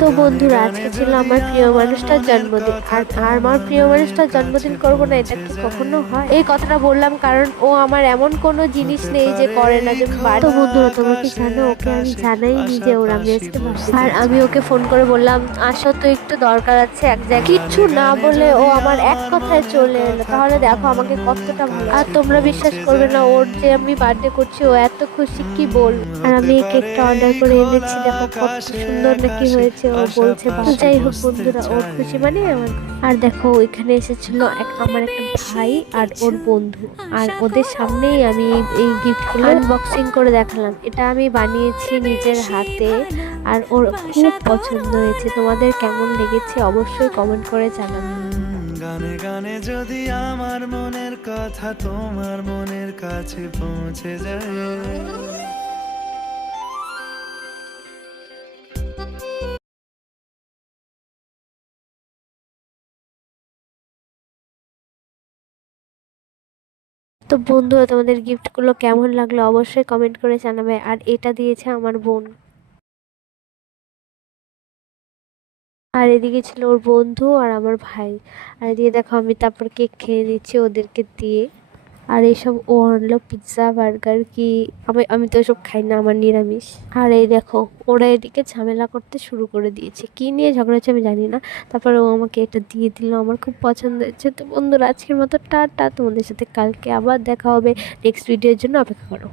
তো বন্ধুরা, আজকে ছিল আমার প্রিয় মানুষটার জন্মদিন। আর আমার প্রিয় মানুষটার জন্মদিন করবো না, এটা কি কখনো হয়? এই কথাটা বললাম কারণ ও আমার এমন কোনো জিনিস নেই যে করে না। যেমন তো বন্ধুরা, তোমরা কি জানো, ওকে আমি জানাইনি যে ওর আমি আজকে বার্থডে। আর আমি ওকে ফোন করে বললাম আসো তো, একটু দরকার আছে এক জায়গায়। কিচ্ছু না বলে ও আমার এক কথায় চলে এলো। তাহলে দেখো আমাকে কতটা ভালো। আর তোমরা বিশ্বাস করবে না, ওর যে আমি বার্থডে করছি ও এত খুশি কি বল। আর আমি এই কেকটা অর্ডার করে এনেছি, দেখো কত সুন্দর নাকি হয়েছে। ও বলছে যাই হোক বন্ধুরা, ওর খুশি মানে আমার খুশি। আর দেখো এখানে এসেছিল আমার একটা ভাই আর ওর বন্ধু। আর ওদের সামনেই আমি এই গিফটগুলো আনবক্সিং করে দেখালাম। এটা আমি বানিয়েছি নিজের হাতে আর ওর খুব পছন্দ হয়েছে। তোমাদের কেমন লেগেছে অবশ্যই কমেন্ট করে জানাবে। গানে গানে যদি আমার মনের কথা তোমার মনের কাছে পৌঁছে যায়। তো বন্ধুরা, তোমাদের গিফটগুলো কেমন লাগলো অবশ্যই কমেন্ট করে জানাবে। আর এটা দিয়েছে আমার বোন। আর এদিকে ছিল ওর বন্ধু আর আমার ভাই। আর এদিকে দেখো আমি তারপর কেক খেয়ে নিচ্ছি ওদেরকে দিয়ে। আর এইসব ও আনলো পিৎজা বার্গার কি, আমি আমি তো এসব খাই না, আমার নিরামিষ। আর এই দেখো ওরা এদিকে ঝামেলা করতে শুরু করে দিয়েছে, কি নিয়ে ঝগড়া হচ্ছে আমি জানি না। তারপরে ও আমাকে এটা দিয়ে দিল, আমার খুব পছন্দ হয়েছে। তো বন্ধুরা, আজকের মতো টাটা, তোমাদের সাথে কালকে আবার দেখা হবে। নেক্সট ভিডিওর জন্য অপেক্ষা করো।